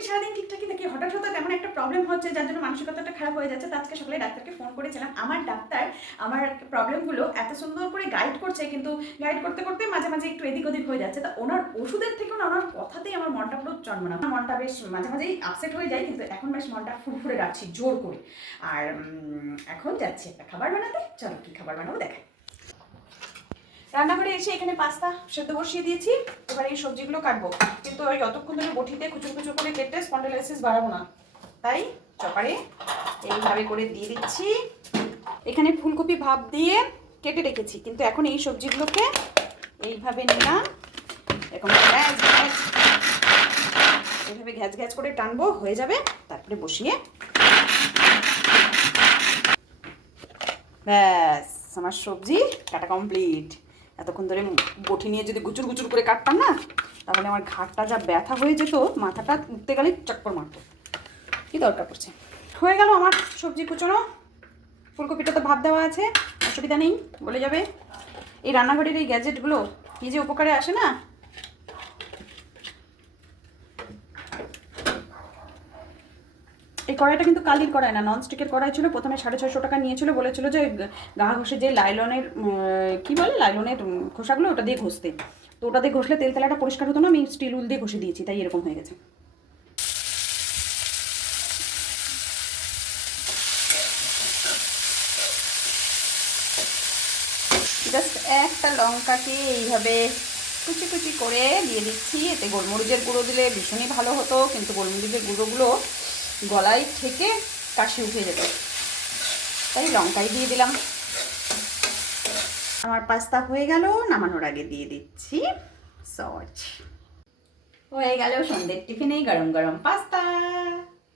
এমনি সারাদিন ঠিকঠাকই থাকি, হঠাৎ হঠাৎ এমন একটা প্রবলেম হচ্ছে যার জন্য মানসিকতাটা খারাপ হয়ে যাচ্ছে। তো আজকে সকালে ডাক্তারকে ফোন করেছিলাম। আমার ডাক্তার আমার প্রবলেমগুলো এত সুন্দর করে গাইড করছে, কিন্তু গাইড করতে করতে মাঝে মাঝে একটু এদিক ওদিক হয়ে যাচ্ছে। তা ওনার ওষুধের থেকে না ওনার কথাতেই আমার মনটা পুরো জন্মানো। আমার মনটা বেশ মাঝে মাঝেই আপসেট হয়ে যায়, কিন্তু এখন বেশ মনটা ফুরফুরে রাখছি জোর করে। আর এখন যাচ্ছি একটা খাবার বানাতে। চলো কি খাবার বানাবো দেখাই। রান্নাঘরে এসে এখানে পাস্তা সেদ্ধ বসিয়ে দিয়েছি। এবার এই সবজিগুলো কাটবো, কিন্তু ওই অতক্ষণ ধরে বটিতে কুচুর কুচুর করে কেটে স্পন্ডাইলাইসিস বাড়াবো না, তাই চপারে এইভাবে করে দিয়ে দিচ্ছি। এখানে ফুলকপি ভাপ দিয়ে কেটে রেখেছি, কিন্তু এখন এই সবজিগুলোকে এইভাবে নিলাম, এখন এইভাবে ঘ্যাচ ঘ্যাচ করে টানবো, হয়ে যাবে। তারপরে বসিয়ে ব্যাস আমার সবজি কাটা কমপ্লিট। এতক্ষণ ধরে বটি নিয়ে যদি গুচুর গুচুর করে কাটতাম না, তাহলে আমার ঘাটটা যা ব্যথা হয়ে যেত, মাথাটা উঠতে গেলে চক্কর মারত। কি দরকার পড়ছে। হয়ে গেল আমার সবজি কুচোনো। ফুলকপিটা তো ভাপ দেওয়া আছে, অসুবিধা নেই, বলে যাবে। এই রান্নাঘরের এই গ্যাজেটগুলো কি যে উপকারে আসে না। এই কড়াইটা কিন্তু কালির কড়াই না, ননস্টিকের কড়াই ছিল। প্রথমে 650 টাকা নিয়েছিল, বলেছিল যে গা ঘষে যে লাইলনের কি বলে লাইলনের খোসাগুলো, ওটা দিয়ে ঘষতে। তো ওটা দিয়ে ঘষলে তেল তেলাটা পরিষ্কার হতো না, আমি স্টিল উল দিয়ে ঘষে দিয়েছি, তাই এরকম হয়ে গেছে। জাস্ট একটা লঙ্কাকে এইভাবে কুচি কুচি করে দিয়ে দিচ্ছি। এতে গোলমরিচের গুঁড়ো দিলে ভীষণই ভালো হতো, কিন্তু গোলমরিচের গুঁড়োগুলো গলায় থেকে কাশি উঠে যেত, তাই লঙ্কাই দিয়ে দিলাম। আমার পাস্তা হয়ে গেল, নামানোর আগে দিয়ে দিচ্ছি সস। হয়ে গেল সন্ধ্যের টিফিনে গরম গরম পাস্তা।